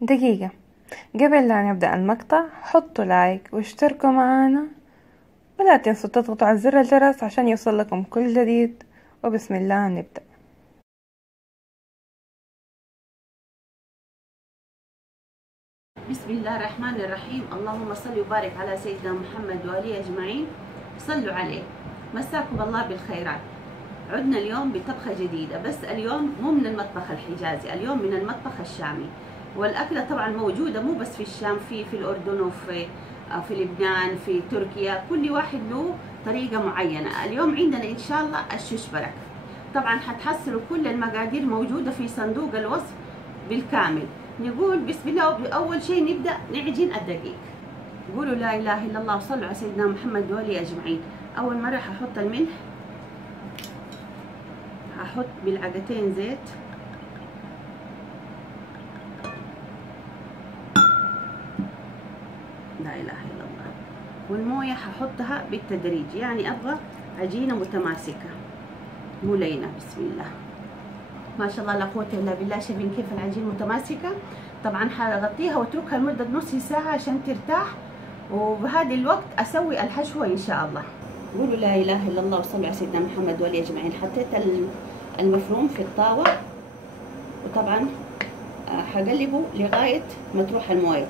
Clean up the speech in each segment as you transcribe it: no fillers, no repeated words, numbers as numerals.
دقيقة قبل لا نبدأ المقطع، حطوا لايك واشتركوا معانا، ولا تنسوا تضغطوا على زر الجرس عشان يوصل لكم كل جديد. وبسم الله نبدأ. بسم الله الرحمن الرحيم. اللهم صل وبارك على سيدنا محمد وآله أجمعين. صلوا عليه. مساكم الله بالخيرات. عدنا اليوم بطبخة جديدة، بس اليوم مو من المطبخ الحجازي، اليوم من المطبخ الشامي. والأكلة طبعا موجودة مو بس في الشام، في الأردن وفي لبنان، في تركيا، كل واحد له طريقة معينة. اليوم عندنا إن شاء الله الششبرك. طبعا حتحصلوا كل المقادير موجودة في صندوق الوصف بالكامل. نقول بسم الله. أول شيء نبدأ نعجن الدقيق. قولوا لا إله إلا الله وصلوا على سيدنا محمد وآله أجمعين. أول مرة هحط الملح، هحط ملعقتين زيت، لا إله إلا الله. والموية هحطها بالتدريج، يعني أبغى عجينة متماسكة مو لينة. بسم الله ما شاء الله لا قوة إلا بالله. شايفين كيف العجينة متماسكة؟ طبعا هغطيها واتركها لمدة نص ساعة عشان ترتاح، وبهذا الوقت أسوي الحشوة إن شاء الله. قولوا لا إله إلا الله وصلوا على سيدنا محمد وآله أجمعين. حطيت المفروم في الطاوة، وطبعا هقلبه لغاية ما تروح الموية.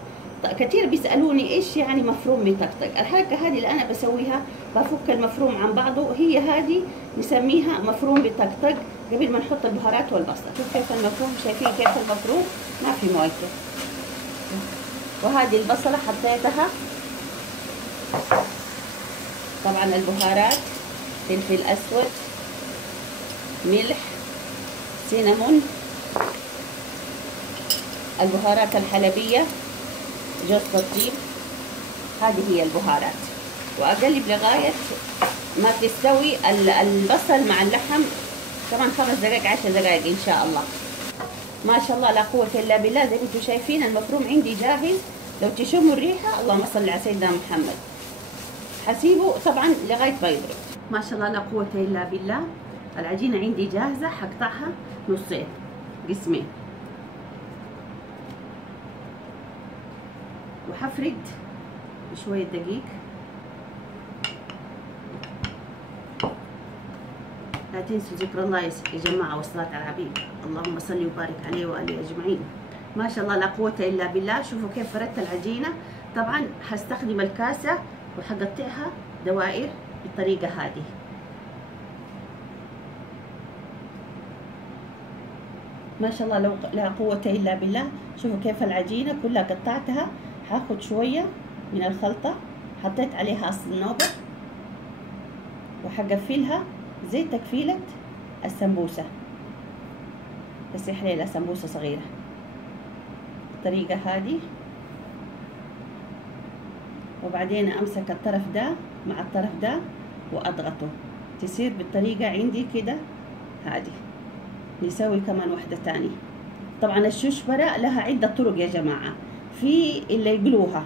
كثير بيسألوني إيش يعني مفروم بيطقطق. الحركة هذه اللي أنا بسويها، بفك المفروم عن بعضه، هي هذه نسميها مفروم بيطقطق قبل ما نحط البهارات والبصل. شوف كيف المفروم، شايفين كيف المفروم ما في مويته. وهذه البصلة حطيتها، طبعا البهارات فلفل أسود، ملح، سينامون، البهارات الحلبية، جوز الطيب، هذه هي البهارات. وأقلب لغاية ما تستوي البصل مع اللحم، كمان 5 دقائق 10 دقائق إن شاء الله. ما شاء الله لا قوة إلا بالله. زي ما انتم شايفين المفروم عندي جاهز. لو تشموا الريحة، اللهم صل على سيدنا محمد. حسيبه طبعا لغاية ما يبرد. ما شاء الله لا قوة إلا بالله. العجينة عندي جاهزة، حقطعها نصين، قسمين، وحفرد بشوية دقيق. لا تنسوا ذكر الله يا جماعة والصلاة على الحبيب. اللهم صل وبارك عليه وآله أجمعين. ما شاء الله لا قوة إلا بالله. شوفوا كيف فردت العجينة. طبعا هستخدم الكاسة وحقطعها دوائر بالطريقة هذه. ما شاء الله لا قوة إلا بالله. شوفوا كيف العجينة كلها قطعتها. هاخد شوية من الخلطة، حطيت عليها الصنوبر، وحقفلها زي تكفيلة السمبوسة، بس يحليلها سمبوسة صغيرة بالطريقة هذه. وبعدين أمسك الطرف ده مع الطرف ده وأضغطه، تصير بالطريقة عندي كده. هذه نسوي كمان واحدة تانية. طبعا الششبرة لها عدة طرق يا جماعة. في اللي يقلوها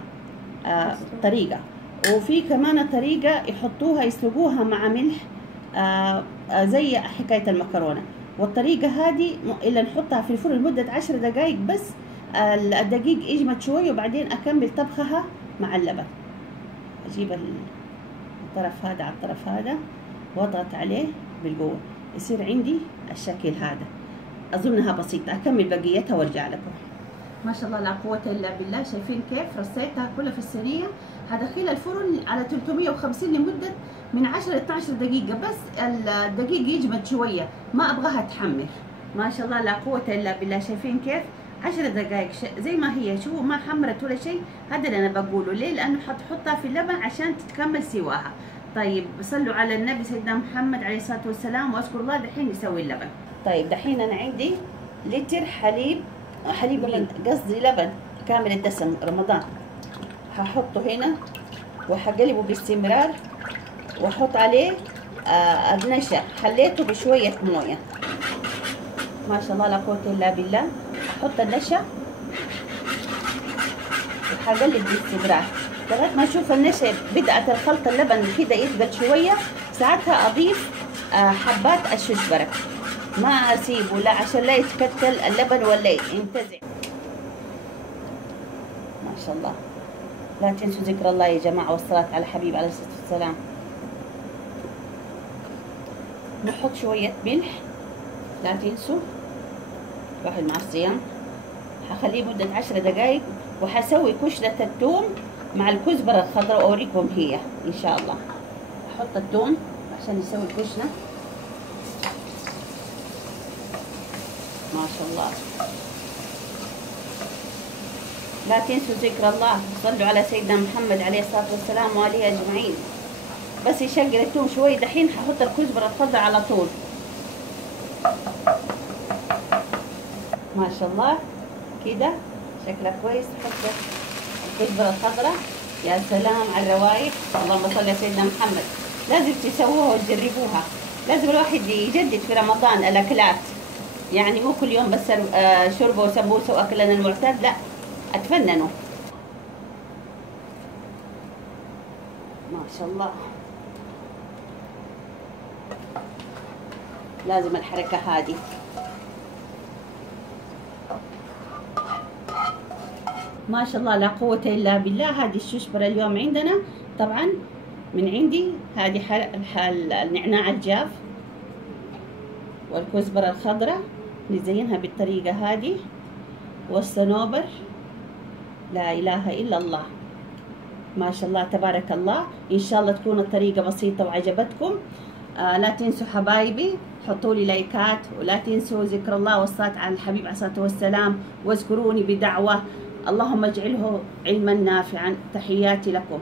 طريقة، وفي كمان طريقة يحطوها يسلقوها مع ملح زي حكاية المكرونة. والطريقة هذه اللي نحطها في الفرن لمدة 10 دقائق بس. الدقيق يجمد شوية، وبعدين أكمل طبخها مع اللبن. أجيب الطرف هذا على الطرف هذا واضغط عليه بالقوة، يصير عندي الشكل هذا. أظنها بسيطة. أكمل بقيتها وارجع لكم. ما شاء الله لا قوة إلا بالله. شايفين كيف رصيتها كلها في الصينية. هدخلها الفرن على 350 لمدة من 10 ل 12 دقيقة، بس الدقيق يجمد شوية، ما أبغاها تحمر. ما شاء الله لا قوة إلا بالله. شايفين كيف 10 دقائق زي ما هي. شوفوا ما حمرت ولا شيء. هذا اللي أنا بقوله. ليه؟ لأنه حطها في اللبن عشان تتكمل سواها. طيب صلوا على النبي سيدنا محمد عليه الصلاة والسلام، واذكر الله. دحين نسوي اللبن. طيب دحين أنا عندي لتر حليب قصدي لبن كامل الدسم رمضان. هحطه هنا وحقلبه باستمرار، واحط عليه النشا حليته بشوية موية. ما شاء الله لا قوة إلا بالله. احط النشا وحقلب باستمرار لغاية ما اشوف النشا بدأت الخلطة اللبن كده يثبت شوية. ساعتها اضيف حبات الششبرك. ما اسيبه لا عشان لا يتكتل اللبن ولا ينتزع. ما شاء الله. لا تنسوا ذكر الله يا جماعة والصلاة على حبيب عليه الصلاة والسلام. نحط شوية ملح، لا تنسوا، واحد مع الصيام. حخليه مدة 10 دقايق، وحسوي كشلة الثوم مع الكزبرة الخضراء وأوريكم هي إن شاء الله. أحط الثوم عشان يسوي الكشلة. ما شاء الله. لا تنسوا ذكر الله، صلوا على سيدنا محمد عليه الصلاة والسلام وآله أجمعين. بس يشقل الثوم شوي، دحين ححط الكزبرة الخضراء على طول. ما شاء الله كده شكلها كويس. حط الكزبرة الخضراء. يا سلام على الروايق، اللهم صل على سيدنا محمد. لازم تسووها وتجربوها. لازم الواحد يجدد في رمضان الأكلات، يعني مو كل يوم بس شوربة وسمبوسة وأكلنا المعتاد، لا أتفننوا. ما شاء الله. لازم الحركة هذه. ما شاء الله لا قوة إلا بالله. هذه الششبرة اليوم عندنا طبعا من عندي. هذه النعناع الجاف والكزبرة الخضراء نزينها بالطريقة هذه، والصنوبر. لا إله إلا الله. ما شاء الله تبارك الله. إن شاء الله تكون الطريقة بسيطة وعجبتكم. لا تنسوا حبايبي حطوا لي لايكات، ولا تنسوا ذكر الله والصلاة على الحبيب عليه الصلاة والسلام، واذكروني بدعوة. اللهم اجعله علما نافعا. تحياتي لكم.